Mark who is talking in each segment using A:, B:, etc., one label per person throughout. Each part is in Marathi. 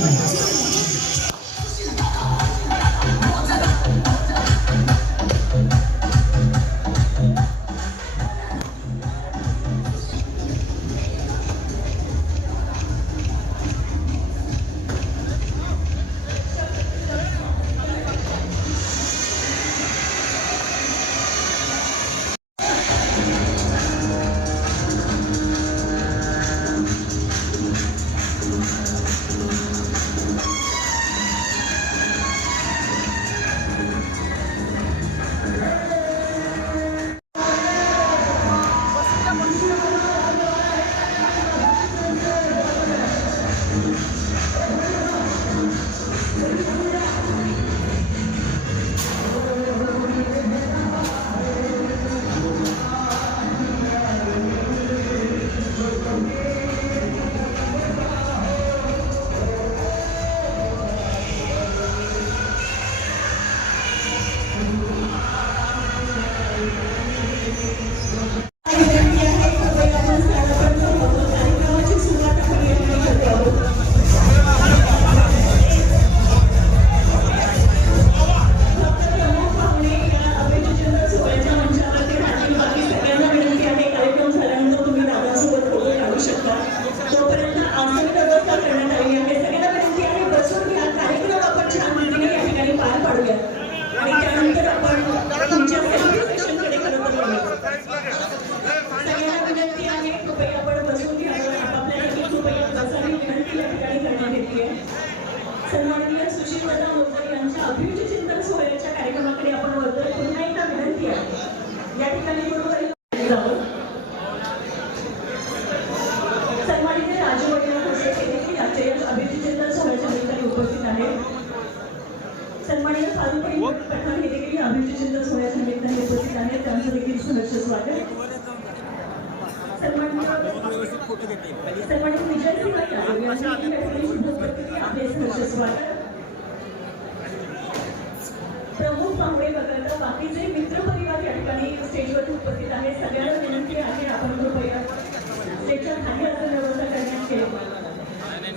A: Obrigado.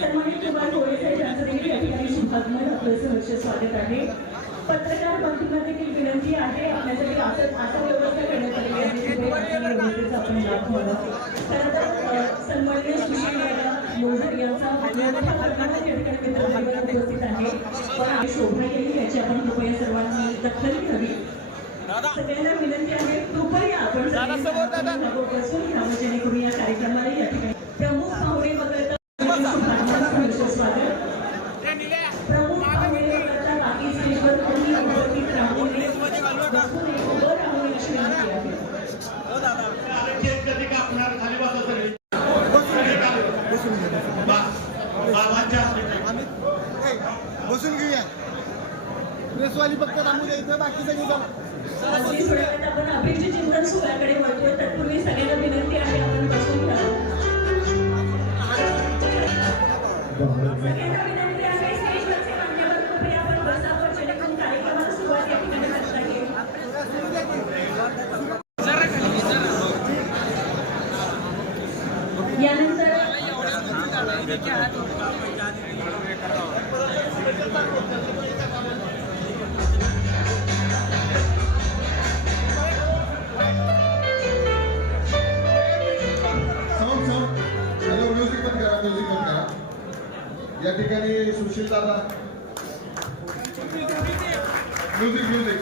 A: सन्मानित गोरे साहेब यांचं देखील या ठिकाणी शुभागमन आपलं विनंती आहे आपल्यासाठी आपण लाभ व्हावा त्यानंतर सन्मान्य सुशील लोझर यांचा मोठ्या प्रमाणात पण शोभा सगळ्यांना विनंती आहे कृपया आपण जेणेकरून या कार्यक्रमाला या ठिकाणी बसून
B: फक्त थांबू द्या इथं बाकी सगळी
A: आपण अभिजित चिंतन सोहळ्याकडे वळतोय. तत्पूर्वी सगळ्यांना विनंती ठिकाणी
C: सुशील दादा म्युझिक म्युझिक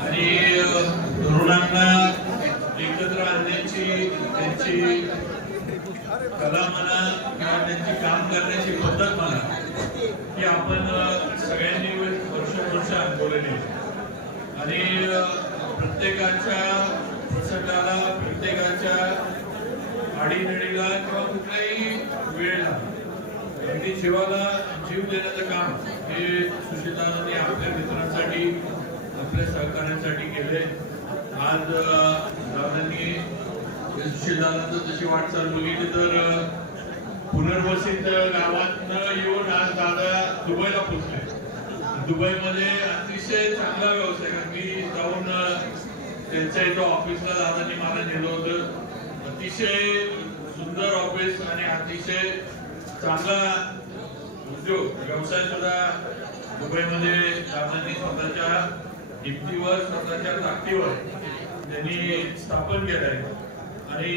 D: आणि तरुणांना एकत्र आणण्याची त्यांची कला म्हणा किंवा त्यांची काम करण्याची पद्धत म्हणा की आपण सगळ्यांनी वर्ष वर्ष अनुभवलेली आणि प्रत्येकाच्या प्रसंगाला प्रत्येकाच्या आडीनडीला किंवा कुठल्याही वेळेला अगदी जीवाला जीव देण्याचं काम हे सुशीलदादांनी आपल्या मित्रांसाठी आपल्या सहकार्यांसाठी केले आज दादांनी सुशीलदादांचं जशी वाटचाल बघितली तर पुनर्वसित गावात येऊन आज दादा दुबईला पोचले दुबईमध्ये अतिशय चांगला व्यवसाय मी जाऊन त्यांच्या इथं ऑफिसला दादांनी मला नेलं होतं. अतिशय सुंदर ऑफिस आणि अतिशय चांगला उद्योग. व्यवसाय सुद्धा दुबईमध्ये दादांनी स्वतःच्या हिमतीवर स्वतःच्या ताकदीवर त्यांनी स्थापन केलं आहे आणि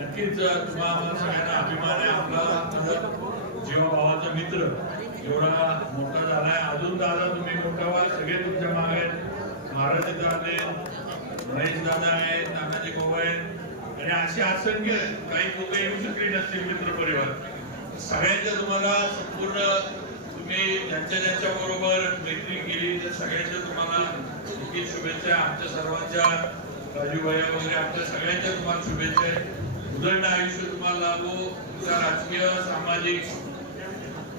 D: नक्कीच तुम्हाला सगळ्यांना अभिमान आहे. आपला जेव्हा भावाचा मित्र एवढा मोठा झाला आहे अजून दादा तुम्ही मोठा व्हा सगळे तुमच्या मागे आहेत. महाराज दादा आहेत महेश दादा आहेत नानाजी भाऊ आहेत. आणि असे असंख्य काही लोक येऊ शकले नसतील मित्र परिवार सगळ्यांच्या तुम्हाला संपूर्ण तुम्ही ज्यांच्या ज्यांच्या बरोबर मैत्री केली त्या सगळ्यांच्या तुम्हाला इतकी शुभेच्छा. आमच्या सर्वांच्या राजूभाया वगैरे आमच्या सगळ्यांच्या तुम्हाला शुभेच्छा आहेत उदंड आयुष्य तुम्हाला लाभो. तुमच्या राजकीय सामाजिक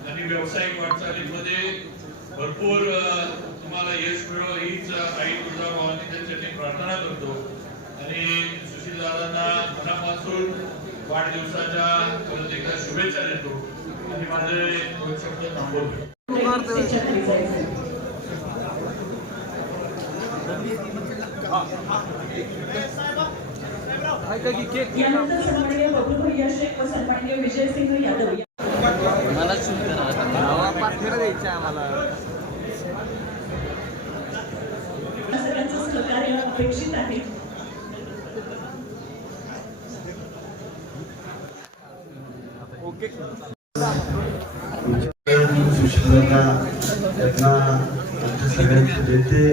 D: आणि व्यावसायिक वाटचालीमध्ये भरपूर तुम्हाला यश मिळो. हीच आई तुळजा भवानी त्यांच्यासाठी प्रार्थना करतो. आणि सुशील दादांना मनापासून वाढदिवसाच्या परत एकदा शुभेच्छा देतो. आणि माझे शब्द थांबवतो.
E: मला शूट करा द्यायचं आम्हाला
A: सगळ्यांचं सहकार्य अपेक्षित आहे.
F: त्यांना आमच्या सगळ्यांचे नेते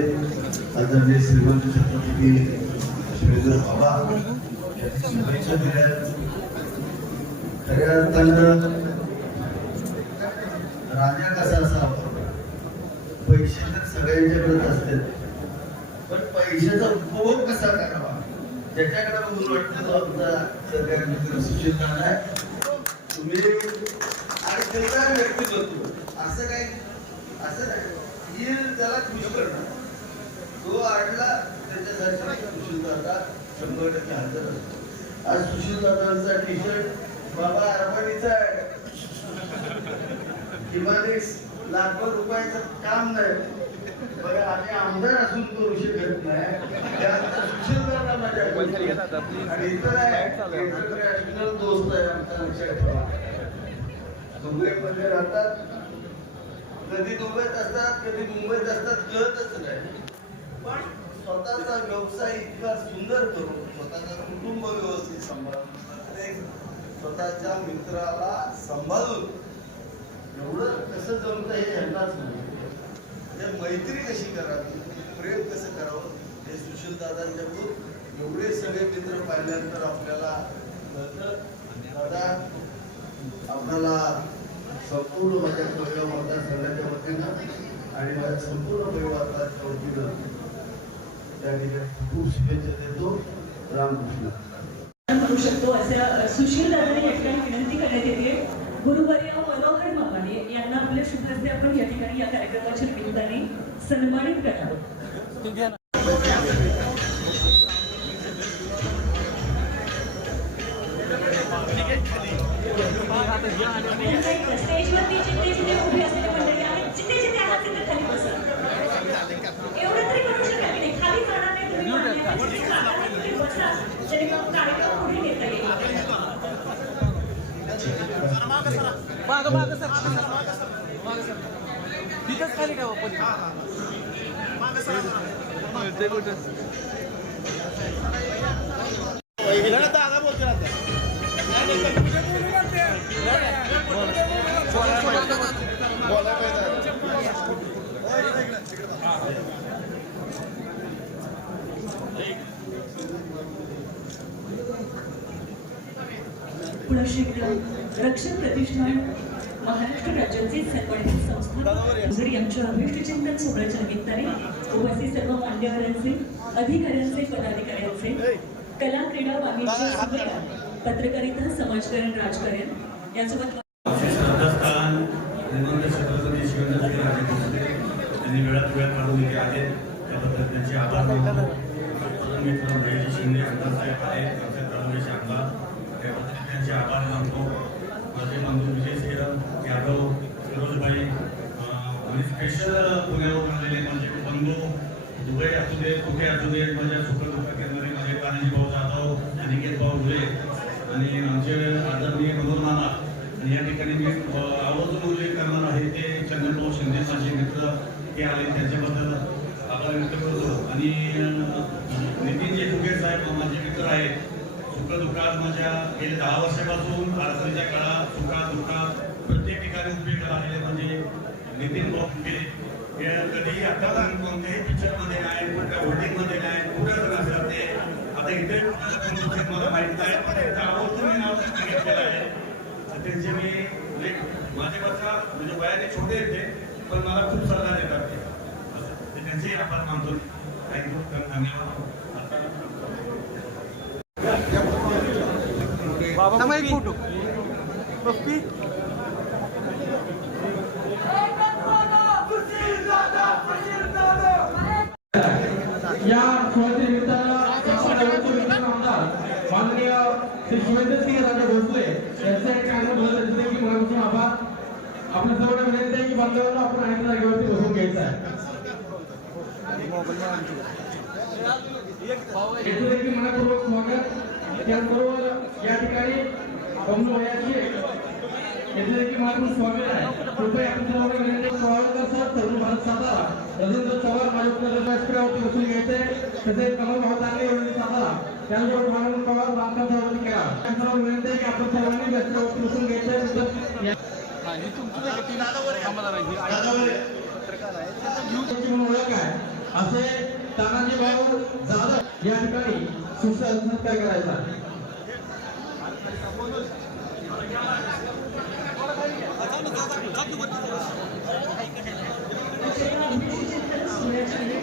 F: आदरणीय श्रीमंत छत्रपती शिवेंद्र बाबा शुभेच्छा दिल्या खऱ्या अर्थानं राजा कसा असावा पैसे तर सगळ्यांच्याकडेच असतात पण पैशाचा उपभोग कसा करावा त्याच्याकडे बघून वाटतं तो आमचा सुशील दादा आहे तुम्ही अरे त्याचा व्यक्तिमत्व असं काय असं काय? ही त्याला खुश करणार. तो आडला त्याच्यासाठी सुशील दादा शंभर टक्के हजर असतो. आज सुशील दादांचा टी शर्ट बाबा अरबाणीचा आहे. किमान एक लाखो रुपयाचं काम नाही. बघा आम्ही आमदार असून करू शकत नाही. त्यात सुशील दादा माझ्या आणि इतर आहे. इंटरनॅशनल दोस्त आहे आमचा मुंबईमध्ये राहतात. कधी दुबईत असतात कधी मुंबईत असतात कळतच नाही. पण स्वतःचा व्यवसाय इतका सुंदर करून स्वतःचा कुटुंब व्यवस्थित सांभाळून स्वतःच्या मित्राला सांभाळून एवढं कसं जमतं हे यांनाच माहिती. म्हणजे मैत्री कशी करावी? प्रेम कसं करावं? हे सुशील दादांच्याकडून एवढे सगळे मित्र पाहिल्यानंतर आपल्याला दादा आपल्याला संपूर्ण माझ्या कोयगाव मतदारसंघाच्या वतीनं आणि माझ्या संपूर्ण परिवाराच्या वतीनं त्या ठिकाणी खूप शुभेच्छा देतो. रामकृष्ण.
A: करू शकतो असं सुशील दादाने या ठिकाणी विनंती करण्यात येते. गुरुवर्य मनोहर मामाने यांना आपल्या शुभ आपण या ठिकाणी या कार्यक्रमाच्या निमित्ताने सन्मानित
E: करावं दादा बोलते
A: पुनश्रीक्रम रक्षण प्रतिष्ठान महाराष्ट्र राज्याचे सन्मानित संस्था यांच्या अभिष्टचिंतन सोहळ्याच्या निमित्ताने उपस्थित सर्व मान्यवरांचे अधिकाऱ्यांचे पदाधिकाऱ्यांचे कला क्रीडा वाणिज्य पत्रकारिता समाजकारण राजकारण यासोबत
F: श्रद्धास्थान छत्रपती शिवाजी राजे वेळात वेळ काढून आले त्याबद्दल त्यांचे आभार मानतो. मित्र शिंदे आमदारसाहेब आहेत. आमदार. त्याबद्दल त्यांचे आभार मानतो. माझे बंधू विजय श्रीराम यादव फिरोजबाई आणि स्पेशल पुण्यावरून आलेले माझे बंधू दुबई असू देत कुठे असू देत माझ्या सुखदुःख करणारे माझे कान्हाजी भाऊ जाधव अनिकेत भाऊ हुले आणि आमचे आदरणीय मनोहर मामा. आणि या ठिकाणी मी आवर्जून उल्लेख करणार आहे ते चंद्रभाऊ शिंदे माझे मित्र हे आले त्यांच्याबद्दल आभार व्यक्त करतो. आणि नितीनजी फुगे साहेब माझे मित्र आहेत. सुखदुःखात माझ्या गेल्या दहा वर्षापासून अडचणीच्या काळात सुखात दुःखात प्रत्येक ठिकाणी उभे राहिलेले म्हणजे नितीन भाऊ हे कधीही आतापर्यंत कोणत्याही पिक्चरमध्ये नाही कुठल्या होल्डिंगमध्ये नाही कुठंच नसतात ते. आता इथे कुठं मला माहीत नाही आवर्जून मी नाव सांगितलेलं आहे. त्यांचे मी म्हणजे माझे बच्चा म्हणजे वयाने छोटे आहेत ते पण मला खूप सल्ला देतात ते. त्यांचेही आभार मानतो. थँक्यू धन्यवाद.
E: बाबा एक फोटो पप्पी
G: या सोहळ्याच्या निमित्तानं आपण नगरचे विद्यमान आमदार माननीय श्री शिवेंद्रसिंह राजे भोसले यांचे एक कागद बोलत त्यांचे देखील मनापासून आभार आपल्या सर्वांना विनंती आपण आहे जागेवरती बसून घ्यायचं आहे देखील मनपूर्वक स्वागत. त्याचबरोबर या ठिकाणी बंधू देखील मनपूर्वक स्वागत आहे. कृपया विनंती स्वागत तरुण भारत सातारा रवींद्र चव्हाण माझ्या व्यासपीठावरती बसून घ्यायचे तसेच कमल भाऊ तांगे सातारा त्याचबरोबर पवार बांधकाम केला. विनंती आहे की आपण सर्वांनी व्यासपीठावरती बसून घ्यायचे
E: ही तुमची जागा ती कामाला राहिली
G: त्यांची म्हणून ओळख आहे. असे तानाजी भाऊ जाधव या ठिकाणी सुसंस्कार करायचा.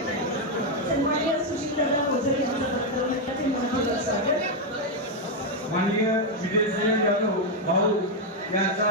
A: सन्माननीय सुशीलदादा ओझर यांचं वक्तव्याचे मनपूर्वक स्वागत
G: माननीय विजयसिंह जाधव भाऊ यांचा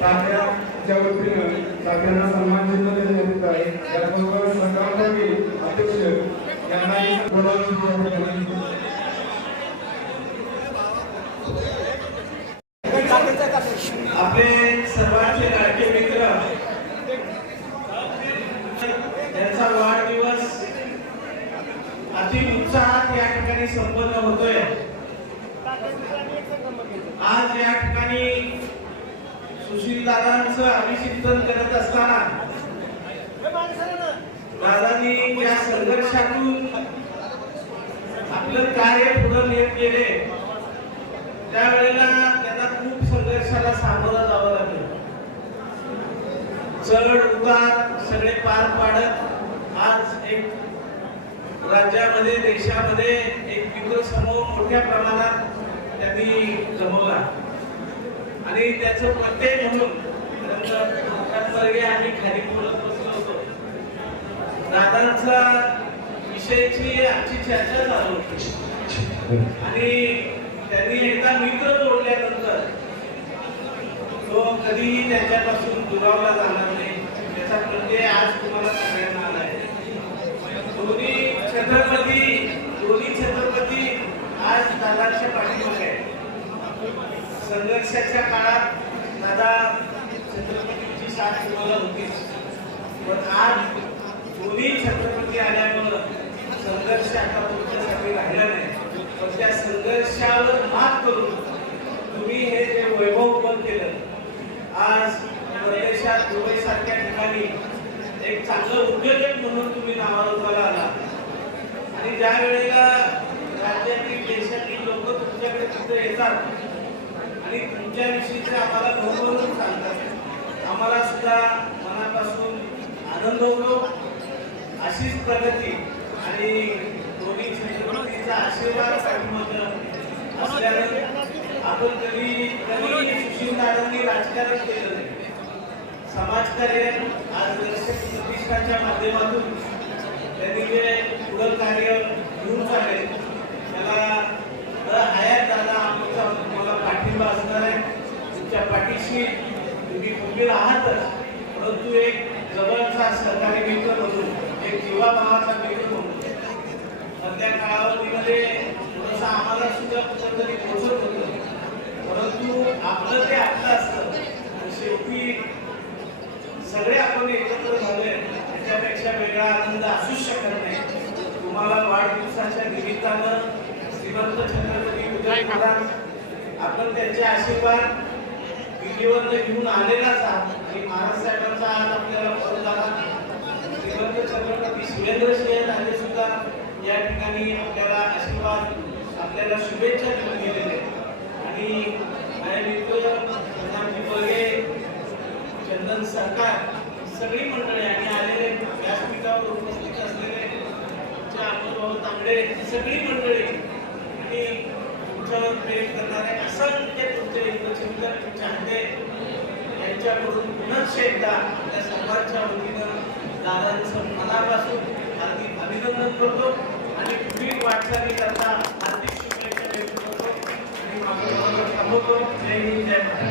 G: तात्यांचा वतीनं सन्मान चिन्ह देण्यात आहे त्याचबरोबर संग्राम अध्यक्ष यांनाही बोलावून
H: आपले सर्व लाडके मित्र त्यांचा वाढदिवस अति उत्साहात या ठिकाणी संपन्न होतोय आज या ठिकाणी सुशील दादांचं अभिषिक्तन करत असताना दादांनी या संघर्षातून आपलं कार्य पुढे नेत गेले. त्यावेळेला त्यांना खूप संघर्षाला सामोरं जावं लागलं. चढ उतार सगळे पार पाडत आज एक राज्यामध्ये देशामध्ये एक मित्र समूह मोठ्या प्रमाणात त्यांनी जमवला. आणि त्याचं प्रत्यय म्हणून वर्गे आम्ही खाली बोलत बसलो होतो. दादांचा विषयाची आमची चर्चा चालू होती. आणि त्यांनी एकदा मित्र जोडल्यानंतर तो कधीही त्यांच्यापासून दुरावला जाणार नाही. त्याचा प्रत्यय आज तुम्हाला सगळ्यांना आहे. दोन्ही छत्रपती दोन्ही छत्रपती आज दादाच्या पाठीमागे संघर्षाच्या काळात दादा छत्रपतींची साथ तुम्हाला होती. पण आज दोन्ही छत्रपती आल्यामुळं संघर्ष आता तुमच्यासाठी राहिला नाही. पण त्या संघर्षावर मात करून तुम्ही हे जे वैभव उभं केलं आज परदेशात दुबई सारख्या ठिकाणी एक चांगलं उद्योजक म्हणून तुम्ही नावारूपाला आला. आणि ज्या वेळेला राज्यातील देशातील लोक तुमच्याकडे तिथे येतात आणि तुमच्याविषयीचे आम्हाला गौरवून सांगतात. आम्हाला सुद्धा मनापासून आनंद होतो. अशीच प्रगती आणि दोन्ही छत्रपतीचा आशीर्वाद पाठीमागं असल्याने आपण कधी कधी सुशीलदारांनी राजकारण केलं नाही. समाजकार्य आज दर्शक प्रतिष्ठाच्या माध्यमातून त्यांनी जे पुढं कार्य घेऊन चालले त्याला तर हयात दादा आमचा तुम्हाला पाठिंबा असणार आहे. तुमच्या पाठीशी तुम्ही खंबीर आहातच परंतु एक जवळचा सहकारी मित्र म्हणून एक जीवाभावाचा मित्र म्हणून सध्या कालावधीमध्ये थोडंसं आम्हाला सुद्धा कुठंतरी पोचत होतं. परंतु आपलं ते आपलं असतं शेवटी सगळे आपण एकत्र झाले त्याच्यापेक्षा वेगळा आनंद असूच शकत नाही. तुम्हाला वाढदिवसाच्या निमित्तानं श्रीमंत छत्रपती आपण त्यांचे आशीर्वाद दिल्लीवर घेऊन आलेलाच आहात. आणि महाराज साहेबांचा आज आपल्याला फोन झाला. श्रीमंत छत्रपती सुरेंद्र सिंह राजे सुद्धा या ठिकाणी आपल्याला आशीर्वाद आपल्याला शुभेच्छा देऊन गेलेले आणि माझे मित्र प्रधानजी चंदन सरकार सगळी मंडळी आणि आलेले व्यासपीठावर उपस्थित असलेले आमचे अनुभव तांबडे सगळी मंडळी मी तुमच्यावर प्रेम करणारे असंख्य तुमचे हिंदुचिंतन तुमचे हृदय
I: यांच्याकडून पुनश्च एकदा आपल्या सर्वांच्या वतीनं दादांचं मनापासून हार्दिक अभिनंदन करतो आणि पुढील वाटचाली करता हार्दिक
H: शुभेच्छा व्यक्त
I: करतो
H: आणि
I: माझं
H: थांबवतो
I: जय हिंद
H: जय